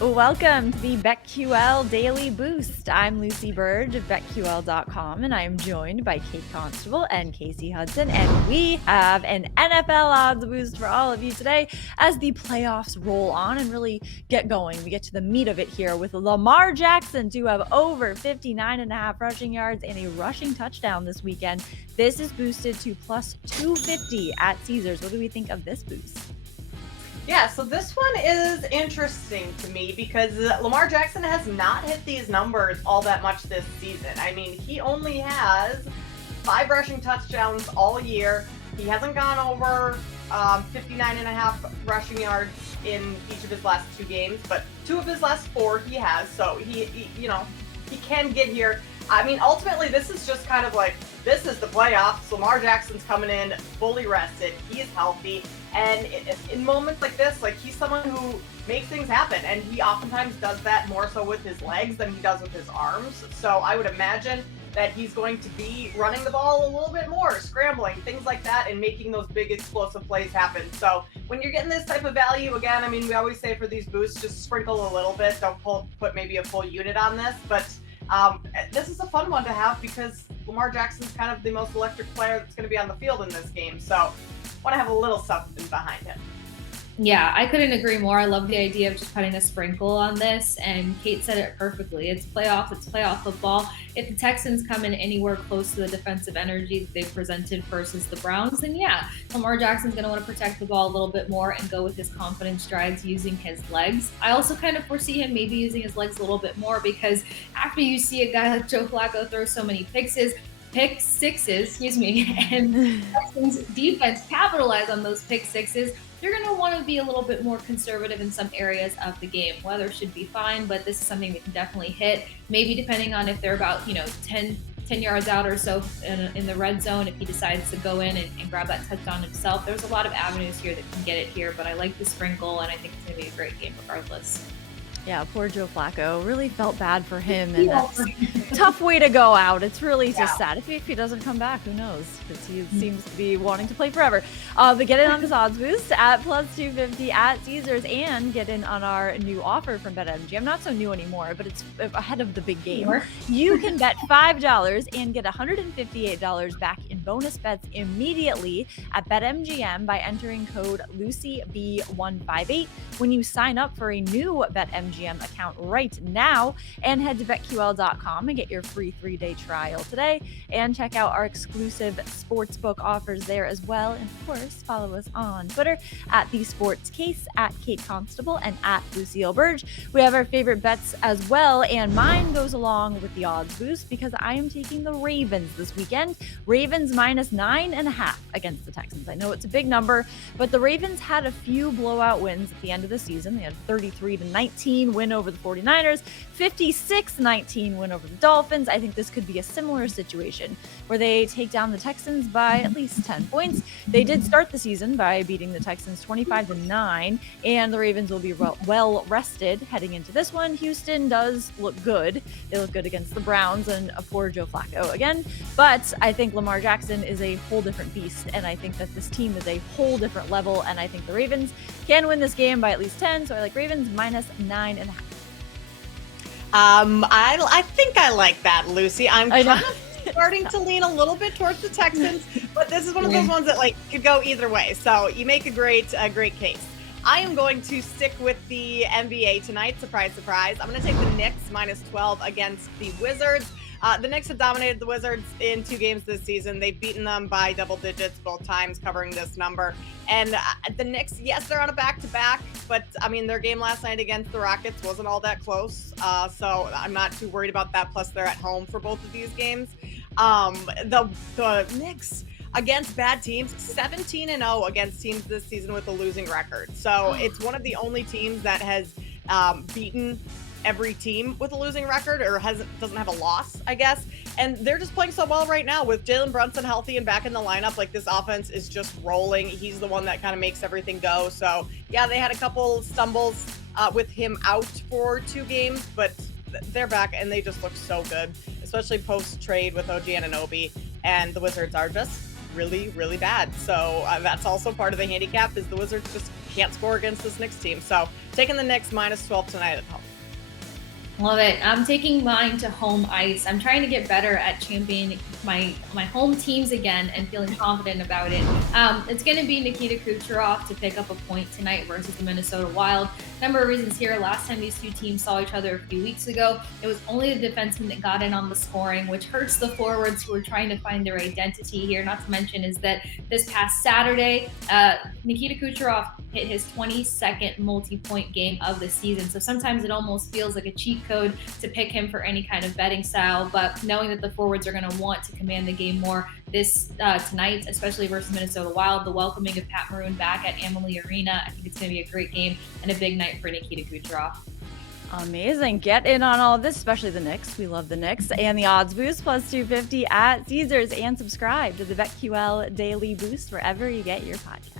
Welcome to the BetQL Daily Boost. I'm Lucy Burge of BetQL.com, and I am joined by Kate Constable and Casey Hudson. And we have an NFL odds boost for all of you today as the playoffs roll on and really get going. We get to the meat of it here with Lamar Jackson to have over 59.5 rushing yards and a rushing touchdown this weekend. This is boosted to plus 250 at Caesars. What do we think of this boost? Yeah, so this one is interesting to me because Lamar Jackson has not hit these numbers all that much this season. I mean, he only has 5 rushing touchdowns all year. He hasn't gone over 59.5 rushing yards in each of his last 2 games, but 2 of his last 4 he has. So he can get here. I mean, ultimately, this is just kind of like, this is the playoffs. Lamar Jackson's coming in fully rested. He's healthy. And in moments like this, like, he's someone who makes things happen. And he oftentimes does that more so with his legs than he does with his arms. So I would imagine that he's going to be running the ball a little bit more, scrambling, things like that, and making those big explosive plays happen. So when you're getting this type of value, again, I mean, we always say for these boosts, just sprinkle a little bit. Don't put maybe a full unit on this. But this is a fun one to have because Lamar Jackson's kind of the most electric player that's going to be on the field in this game. So want to have a little something behind him. Yeah, I couldn't agree more. I love the idea of just putting a sprinkle on this. And Kate said it perfectly. It's playoff football. If the Texans come in anywhere close to the defensive energy that they've presented versus the Browns, then yeah, Lamar Jackson's going to want to protect the ball a little bit more and go with his confident strides using his legs. I also kind of foresee him maybe using his legs a little bit more because after you see a guy like Joe Flacco throw so many pick sixes, and Texans defense capitalize on those pick sixes, you're going to want to be a little bit more conservative in some areas of the game. Weather should be fine, but this is something we can definitely hit. Maybe depending on if they're about 10 yards out or so in the red zone, if he decides to go in and grab that touchdown himself. There's a lot of avenues here that can get it here, but I like the sprinkle, and I think it's going to be a great game regardless. Yeah, poor Joe Flacco. Really felt bad for him, and that's a tough way to go out. It's really just sad. If he doesn't come back, who knows? Because he seems to be wanting to play forever. But get in on this odds boost at plus 250 at Caesars, and get in on our new offer from BetMGM. Not so new anymore, but it's ahead of the big game. You can bet $5 and get $158 back in bonus bets immediately at BetMGM by entering code LucyB158 when you sign up for a new BetMGM account right now, and head to BetQL.com and get your free 3-day trial today, and check out our exclusive sportsbook offers there as well. And of course, follow us on Twitter at The Sports Case, at Kate Constable, and at Lucille Burge. We have our favorite bets as well, and mine goes along with the odds boost because I am taking the Ravens this weekend. Ravens minus 9.5 against the Texans. I know it's a big number, but the Ravens had a few blowout wins at the end of the season. They had 33-19 win over the 49ers, 56-19 win over the Dolphins. I think this could be a similar situation where they take down the Texans by at least 10 points. They did start the season by beating the Texans 25-9, and the Ravens will be well rested heading into this one. Houston does look good. They look good against the Browns and a poor Joe Flacco again, but I think Lamar Jackson is a whole different beast, and I think that this team is a whole different level, and I think the Ravens can win this game by at least 10, so I like Ravens minus 9.5. I think I like that, Lucy. I'm kind of starting to lean a little bit towards the Texans, but this is one of those ones that could go either way. So you make a great case. I am going to stick with the NBA tonight. Surprise, surprise. I'm going to take the Knicks minus 12 against the Wizards. The Knicks have dominated the Wizards in 2 games this season. They've beaten them by double digits both times, covering this number. And the Knicks, yes, they're on a back-to-back, but, I mean, their game last night against the Rockets wasn't all that close. So I'm not too worried about that. Plus, they're at home for both of these games. The Knicks against bad teams, 17-0 against teams this season with a losing record. So it's one of the only teams that has beaten every team with a losing record, or doesn't have a loss, I guess. And they're just playing so well right now with Jalen Brunson healthy and back in the lineup. Like, this offense is just rolling. He's the one that kind of makes everything go. So yeah, they had a couple stumbles with him out for 2 games, but they're back and they just look so good, especially post trade with OG Anunoby. And the Wizards are just really, really bad. So that's also part of the handicap, is the Wizards just can't score against this Knicks team. So taking the Knicks -12 tonight at home. Love it. I'm taking mine to home ice. I'm trying to get better at championing my home teams again and feeling confident about it. It's going to be Nikita Kucherov to pick up a point tonight versus the Minnesota Wild. Number of reasons here. Last time these two teams saw each other a few weeks ago, it was only the defenseman that got in on the scoring, which hurts the forwards who are trying to find their identity here. Not to mention is that this past Saturday, Nikita Kucherov hit his 22nd multi-point game of the season. So sometimes it almost feels like a cheat code to pick him for any kind of betting style. But knowing that the forwards are going to want to command the game more this tonight, especially versus Minnesota Wild, the welcoming of Pat Maroon back at Amalie Arena, I think it's going to be a great game and a big night for Nikita Kucherov. Amazing. Get in on all of this, especially the Knicks. We love the Knicks. And the odds boost +250 at Caesars. And subscribe to the BetQL Daily Boost wherever you get your podcast.